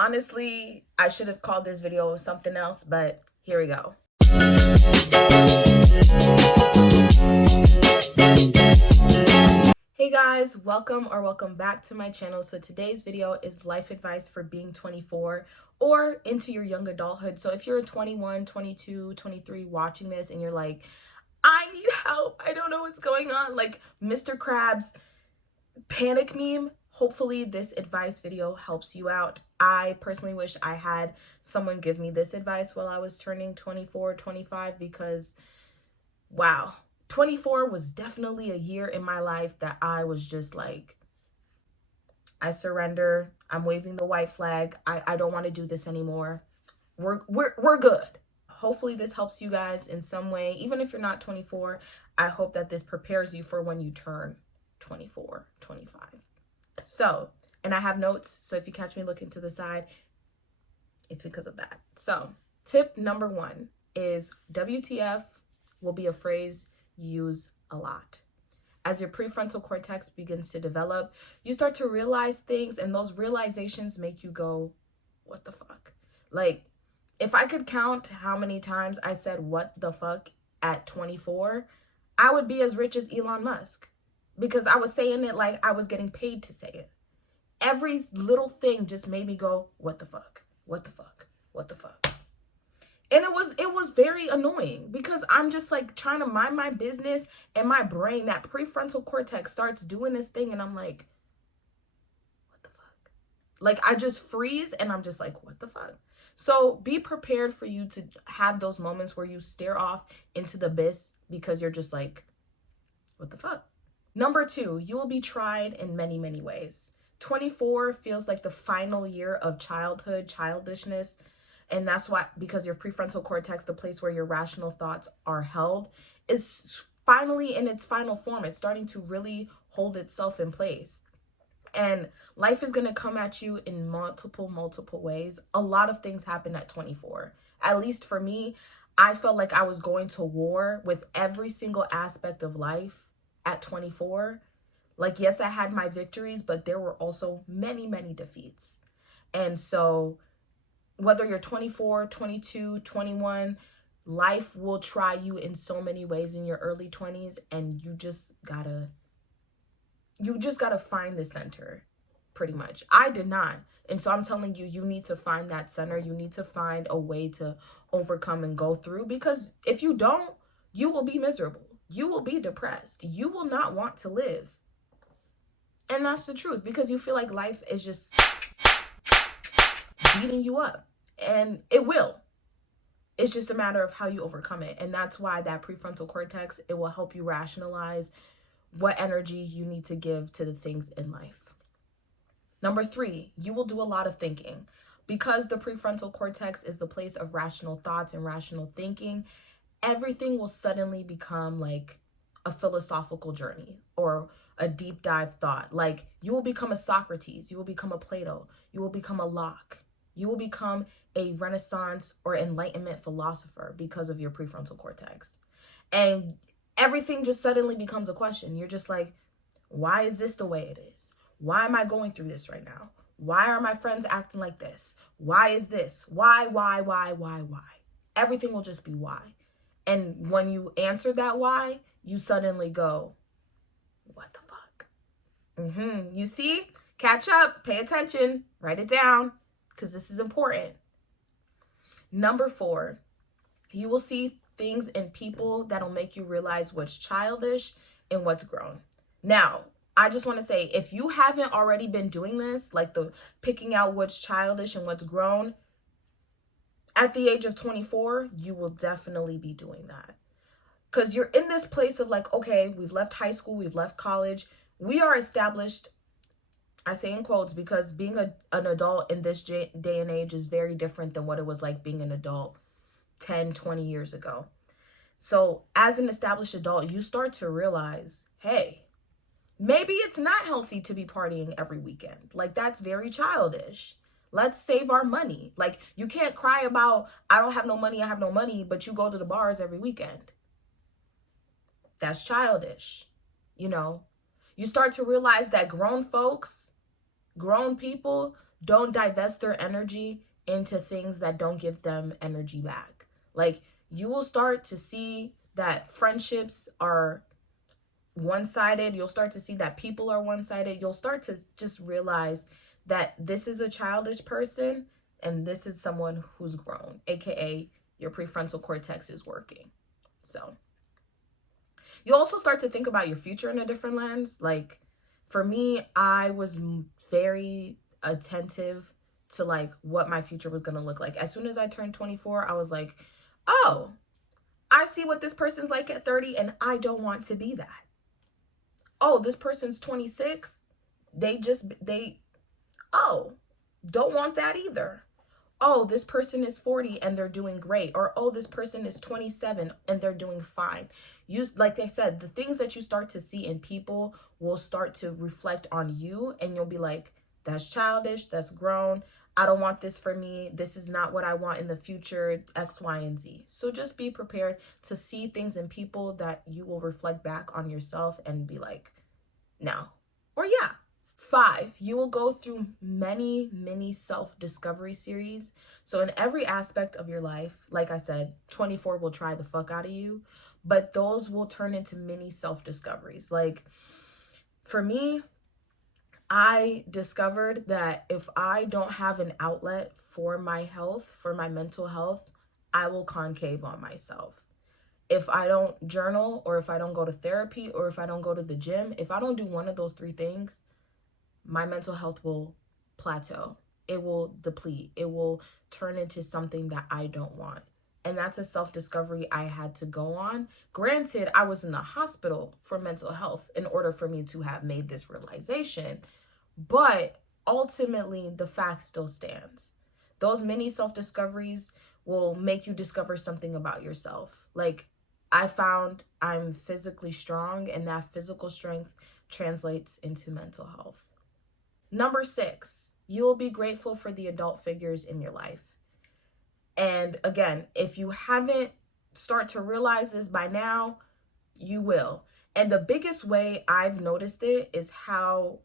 Honestly, I should have called this video something else, but here we go. Hey guys, welcome back to my channel. So today's video is life advice for being 24 or into your young adulthood. So if you're 21, 22, 23 watching this and you're like, I need help, I don't know what's going on, like Mr. Krabs panic meme, hopefully this advice video helps you out. I personally wish I had someone give me this advice while I was turning 24, 25, because wow, 24 was definitely a year in my life that I was just like, I surrender. I'm waving the white flag. I don't want to do this anymore. We're good. Hopefully this helps you guys in some way. Even if you're not 24, I hope that this prepares you for when you turn 24, 25. So, and I have notes, so if you catch me looking to the side, it's because of that. So, tip number 1 is WTF will be a phrase you use a lot. As your prefrontal cortex begins to develop, you start to realize things, and those realizations make you go, what the fuck? Like, if I could count how many times I said what the fuck at 24, I would be as rich as Elon Musk, because I was saying it like I was getting paid to say it. Every little thing just made me go, what the fuck? What the fuck? What the fuck? And it was very annoying, because I'm just like trying to mind my business, and my brain, that prefrontal cortex, starts doing this thing, and I'm like, what the fuck? Like, I just freeze, and I'm just like, what the fuck? So be prepared for you to have those moments where you stare off into the abyss, because you're just like, what the fuck? Number 2, you will be tried in many, many ways. 24 feels like the final year of childhood, childishness. And that's why, because your prefrontal cortex, the place where your rational thoughts are held, is finally in its final form. It's starting to really hold itself in place. And life is going to come at you in multiple ways. A lot of things happen at 24. At least for me, I felt like I was going to war with every single aspect of life at 24. Like, yes, I had my victories, but there were also many, many defeats. And so whether you're 24, 22, 21, life will try you in so many ways in your early 20s, and you just gotta find the center, pretty much. I did not. And so I'm telling you, you need to find that center. You need to find a way to overcome and go through, because if you don't, you will be miserable. You will be depressed. You will not want to live. And that's the truth, because you feel like life is just beating you up. And it will. It's just a matter of how you overcome it. And that's why that prefrontal cortex, it will help you rationalize what energy you need to give to the things in life. Number 3, you will do a lot of thinking. Because the prefrontal cortex is the place of rational thoughts and rational thinking, everything will suddenly become like a philosophical journey or a deep dive thought. Like, you will become a Socrates, you will become a Plato, you will become a Locke, you will become a Renaissance or Enlightenment philosopher because of your prefrontal cortex. And everything just suddenly becomes a question. You're just like, why is this the way it is? Why am I going through this right now? Why are my friends acting like this? Why is this? Why? Everything will just be why. And when you answer that why, you suddenly go, what the fuck? You see? Catch up, pay attention, write it down, because this is important. Number 4, you will see things in people that'll make you realize what's childish and what's grown. Now, I just want to say, if you haven't already been doing this, like the picking out what's childish and what's grown, at the age of 24, you will definitely be doing that. Because you're in this place of like, okay, we've left high school, we've left college, we are established. I say in quotes, because being an adult in this day and age is very different than what it was like being an adult 10, 20 years ago. So as an established adult, you start to realize, hey, maybe it's not healthy to be partying every weekend. Like, that's very childish. Let's save our money. Like, you can't cry about, I don't have no money, but you go to the bars every weekend. That's childish. You know, you start to realize that grown folks, grown people don't divest their energy into things that don't give them energy back. Like, you will start to see that friendships are one-sided. You'll start to see that people are one-sided. You'll start to just realize that this is a childish person and this is someone who's grown, aka your prefrontal cortex is working. So you also start to think about your future in a different lens. Like, for me, I was very attentive to like what my future was going to look like. As soon as I turned 24, I was like, oh, I see what this person's like at 30 and I don't want to be that. Oh, this person's 26. Oh, don't want that either. Oh, this person is 40 and they're doing great. Or, oh, this person is 27 and they're doing fine. Like I said, the things that you start to see in people will start to reflect on you, and you'll be like, that's childish, that's grown. I don't want this for me. This is not what I want in the future, X, Y, and Z. So just be prepared to see things in people that you will reflect back on yourself and be like, no, or yeah. 5, you will go through many self-discovery series. So in every aspect of your life, like I said, 24 will try the fuck out of you, but those will turn into mini self-discoveries. Like, for me, I discovered that if I don't have an outlet for my health, for my mental health, I will concave on myself. If I don't journal, or if I don't go to therapy, or if I don't go to the gym, if I don't do one of those 3 things, my mental health will plateau. It will deplete. It will turn into something that I don't want. And that's a self-discovery I had to go on. Granted, I was in the hospital for mental health in order for me to have made this realization, but ultimately the fact still stands. Those mini self-discoveries will make you discover something about yourself. Like, I found I'm physically strong, and that physical strength translates into mental health. Number 6, you will be grateful for the adult figures in your life. And again, if you haven't start to realize this by now, you will. And the biggest way I've noticed it is how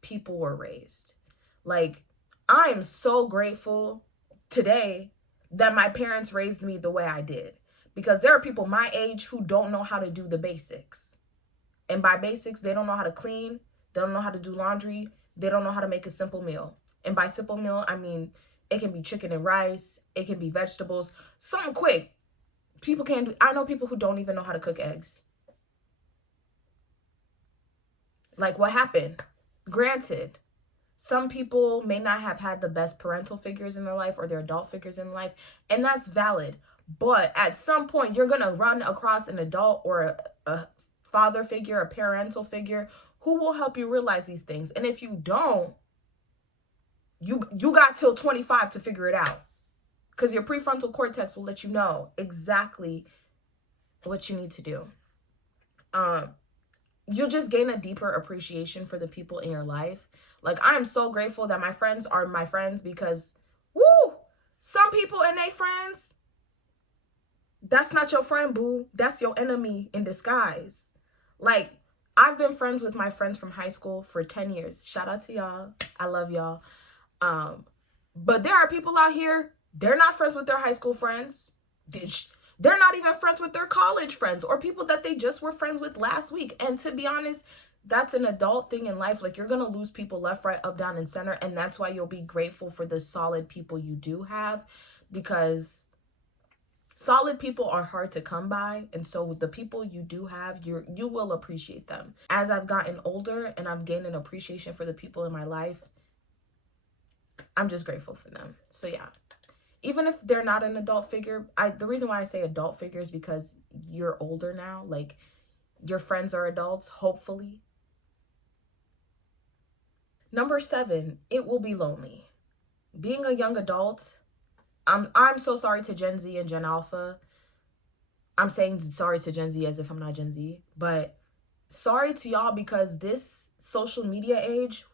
people were raised. Like, I am so grateful today that my parents raised me the way I did, because there are people my age who don't know how to do the basics. And by basics, they don't know how to clean, they don't know how to do laundry, they don't know how to make a simple meal. And by simple meal, I mean, it can be chicken and rice, it can be vegetables, something quick. People can't do. I know people who don't even know how to cook eggs. Like, what happened? Granted, some people may not have had the best parental figures in their life or their adult figures in life, and that's valid. But at some point, you're going to run across an adult or a father figure, a parental figure, who will help you realize these things. And if you don't, you got till 25 to figure it out, because your prefrontal cortex will let you know exactly what you need to do. You'll just gain a deeper appreciation for the people in your life. Like, I am so grateful that my friends are my friends, because, woo, some people and they friends, that's not your friend, boo. That's your enemy in disguise. Like, I've been friends with my friends from high school for 10 years. Shout out to y'all. I love y'all. But there are people out here, they're not friends with their high school friends. They're not even friends with their college friends, or people that they just were friends with last week. And to be honest, that's an adult thing in life. Like, you're going to lose people left, right, up, down, and center. And that's why you'll be grateful for the solid people you do have, because solid people are hard to come by. And so the people you do have, you will appreciate them. As I've gotten older and I've gained an appreciation for the people in my life, I'm just grateful for them. So yeah, even if they're not an adult figure, the reason why I say adult figure is because you're older now. Like, your friends are adults, hopefully. Number 7, it will be lonely. Being a young adult, I'm so sorry to Gen Z and Gen Alpha. I'm saying sorry to Gen Z as if I'm not Gen Z, but sorry to y'all, because this social media age,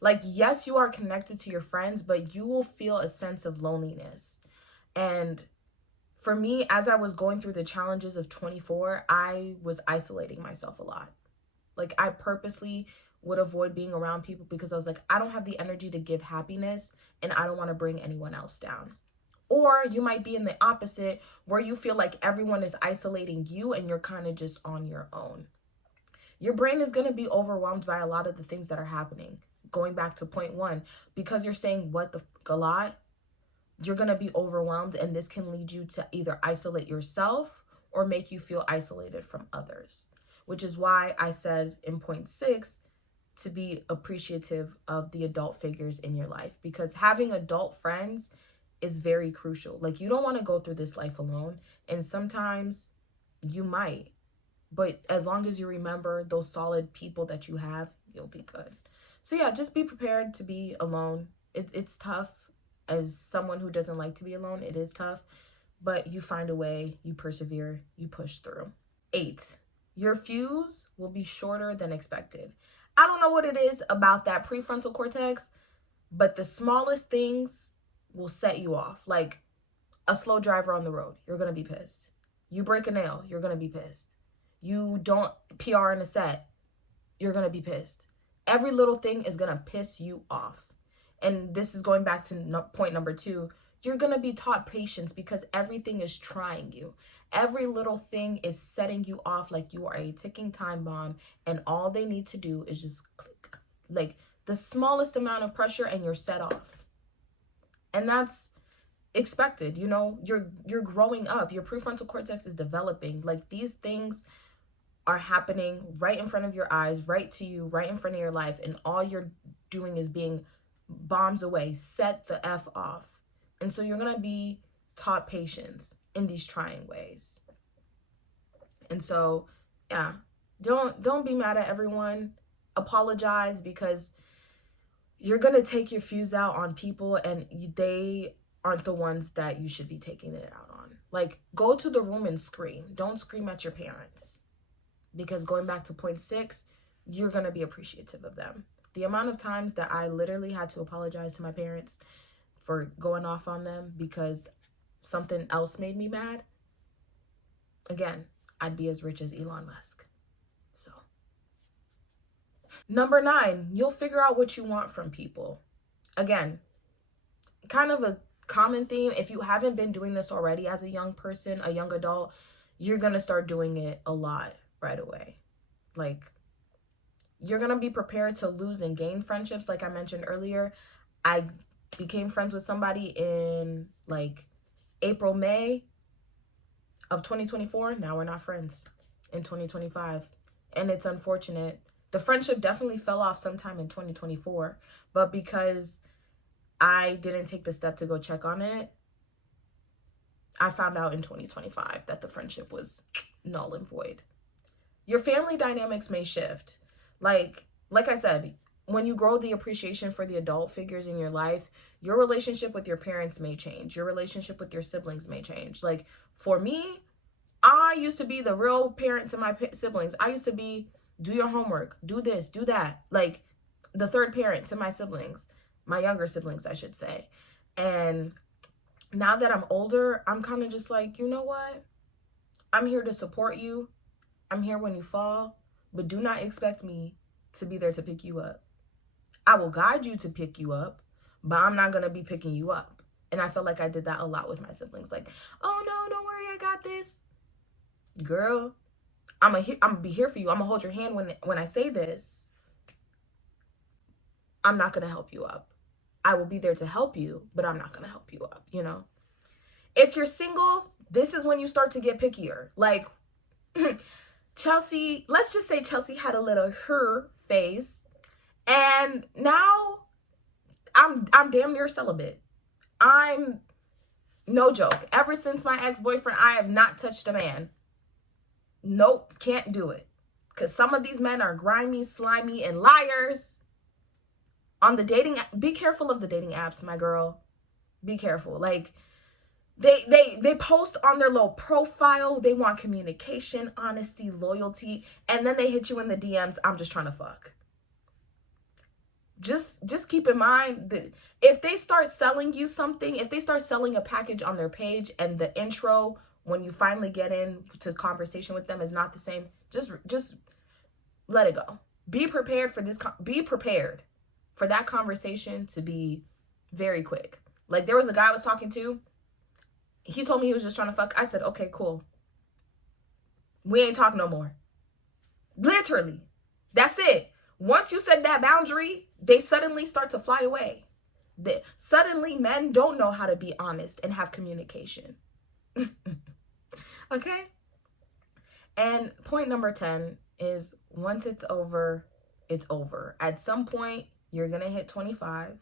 like, yes, you are connected to your friends, but you will feel a sense of loneliness. And for me, as I was going through the challenges of 24, I was isolating myself a lot. Like, I purposely would avoid being around people because I was like, I don't have the energy to give happiness and I don't want to bring anyone else down. Or you might be in the opposite where you feel like everyone is isolating you and you're kind of just on your own. Your brain is going to be overwhelmed by a lot of the things that are happening. Going back to point one, because you're saying what the a lot, you're going to be overwhelmed, and this can lead you to either isolate yourself or make you feel isolated from others, which is why I said in point 6 to be appreciative of the adult figures in your life, because having adult friends is very crucial. Like, you don't want to go through this life alone, and sometimes you might, but as long as you remember those solid people that you have, you'll be good. So yeah, just be prepared to be alone. It's tough. As someone who doesn't like to be alone, it is tough, but you find a way, you persevere, you push through. 8, your fuse will be shorter than expected. I don't know what it is about that prefrontal cortex, but the smallest things will set you off. Like a slow driver on the road, you're going to be pissed. You break a nail, you're going to be pissed. You don't PR in a set, you're going to be pissed. Every little thing is going to piss you off. And this is going back to point number 2. You're going to be taught patience because everything is trying you. Every little thing is setting you off like you are a ticking time bomb. And all they need to do is just click. Like the smallest amount of pressure and you're set off. And that's expected. You know, you're growing up. Your prefrontal cortex is developing. Like these things are happening right in front of your eyes, right to you, right in front of your life. And all you're doing is being bombs away, set the F off. And so you're going to be taught patience in these trying ways. And so, yeah, don't be mad at everyone. Apologize, because you're going to take your fuse out on people and they aren't the ones that you should be taking it out on. Like, go to the room and scream. Don't scream at your parents. Because going back to point 6, you're going to be appreciative of them. The amount of times that I literally had to apologize to my parents for going off on them because something else made me mad, again, I'd be as rich as Elon Musk. So, number 9, you'll figure out what you want from people. Again, kind of a common theme. If you haven't been doing this already as a young person, a young adult, you're going to start doing it a lot right away. Like, you're going to be prepared to lose and gain friendships. Like I mentioned earlier, I became friends with somebody in like April, May of 2024. Now we're not friends in 2025. And it's unfortunate. The friendship definitely fell off sometime in 2024. But because I didn't take the step to go check on it, I found out in 2025 that the friendship was null and void. Your family dynamics may shift. Like I said, when you grow the appreciation for the adult figures in your life, your relationship with your parents may change. Your relationship with your siblings may change. Like for me, I used to be the real parent to my siblings. I used to be, do your homework, do this, do that. Like the third parent to my siblings, my younger siblings, I should say. And now that I'm older, I'm kind of just like, you know what? I'm here to support you. I'm here when you fall. But do not expect me to be there to pick you up. I will guide you to pick you up, but I'm not going to be picking you up. And I felt like I did that a lot with my siblings. Like, oh, no, don't worry, I got this. Girl, I'm going to be here for you. I'm going to hold your hand when I say this. I'm not going to help you up. I will be there to help you, but I'm not going to help you up, you know? If you're single, this is when you start to get pickier. Like, Chelsea, let's just say Chelsea had a little her phase, and now I'm damn near celibate. I'm no joke. Ever since my ex-boyfriend, I have not touched a man. Nope, can't do it. Because some of these men are grimy, slimy, and liars. On the dating, be careful of the dating apps, my girl. Be careful. Like, They post on their little profile. They want communication, honesty, loyalty. And then they hit you in the DMs. I'm just trying to fuck. Just keep in mind that if they start selling you something, if they start selling a package on their page and the intro, when you finally get into conversation with them is not the same, just let it go. Be prepared for this. Be prepared for that conversation to be very quick. Like, there was a guy I was talking to. He told me he was just trying to fuck. I said, okay, cool. We ain't talk no more. Literally. That's it. Once you set that boundary, they suddenly start to fly away. Suddenly, men don't know how to be honest and have communication. Okay? And point number 10 is, once it's over, it's over. At some point, you're going to hit 25.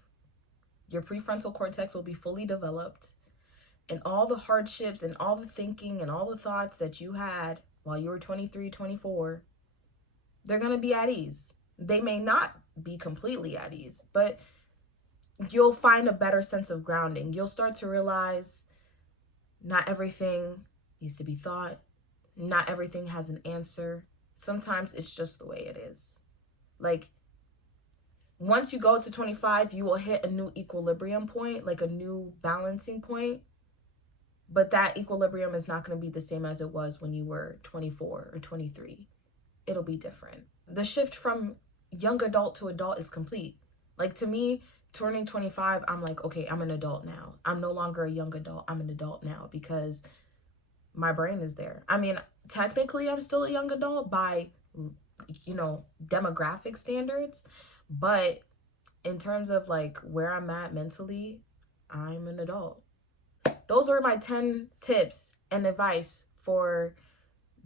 Your prefrontal cortex will be fully developed. And all the hardships and all the thinking and all the thoughts that you had while you were 23, 24, they're going to be at ease. They may not be completely at ease, but you'll find a better sense of grounding. You'll start to realize not everything needs to be thought. Not everything has an answer. Sometimes it's just the way it is. Like, once you go to 25, you will hit a new equilibrium point, like a new balancing point. But that equilibrium is not going to be the same as it was when you were 24 or 23. It'll be different. The shift from young adult to adult is complete. Like, to me, turning 25, I'm like, okay, I'm an adult now. I'm no longer a young adult. I'm an adult now because my brain is there. I mean, technically, I'm still a young adult by, demographic standards. But in terms of, like, where I'm at mentally, I'm an adult. Those are my 10 tips and advice for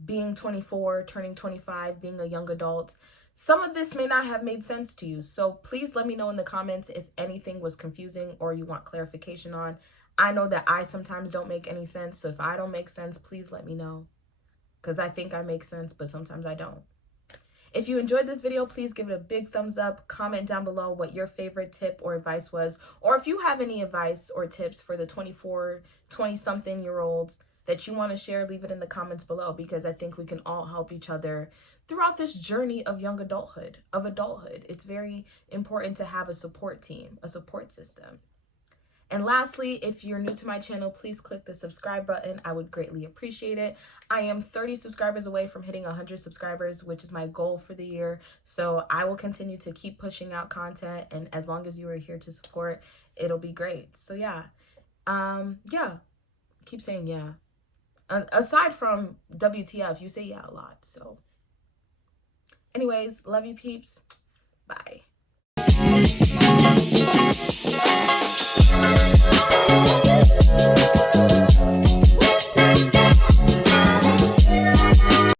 being 24, turning 25, being a young adult. Some of this may not have made sense to you, so please let me know in the comments if anything was confusing or you want clarification on. I know that I sometimes don't make any sense, so if I don't make sense, please let me know, because I think I make sense, but sometimes I don't. If you enjoyed this video, please give it a big thumbs up. Comment down below what your favorite tip or advice was, or if you have any advice or tips for the 24, 20-something-year-olds that you want to share, leave it in the comments below, because I think we can all help each other throughout this journey of young adulthood, of adulthood. It's very important to have a support team, a support system. And lastly, if you're new to my channel, please click the subscribe button. I would greatly appreciate it. I am 30 subscribers away from hitting 100 subscribers, which is my goal for the year. So I will continue to keep pushing out content. And as long as you are here to support, it'll be great. So yeah. Keep saying yeah. Aside from WTF, you say yeah a lot. So anyways, love you peeps.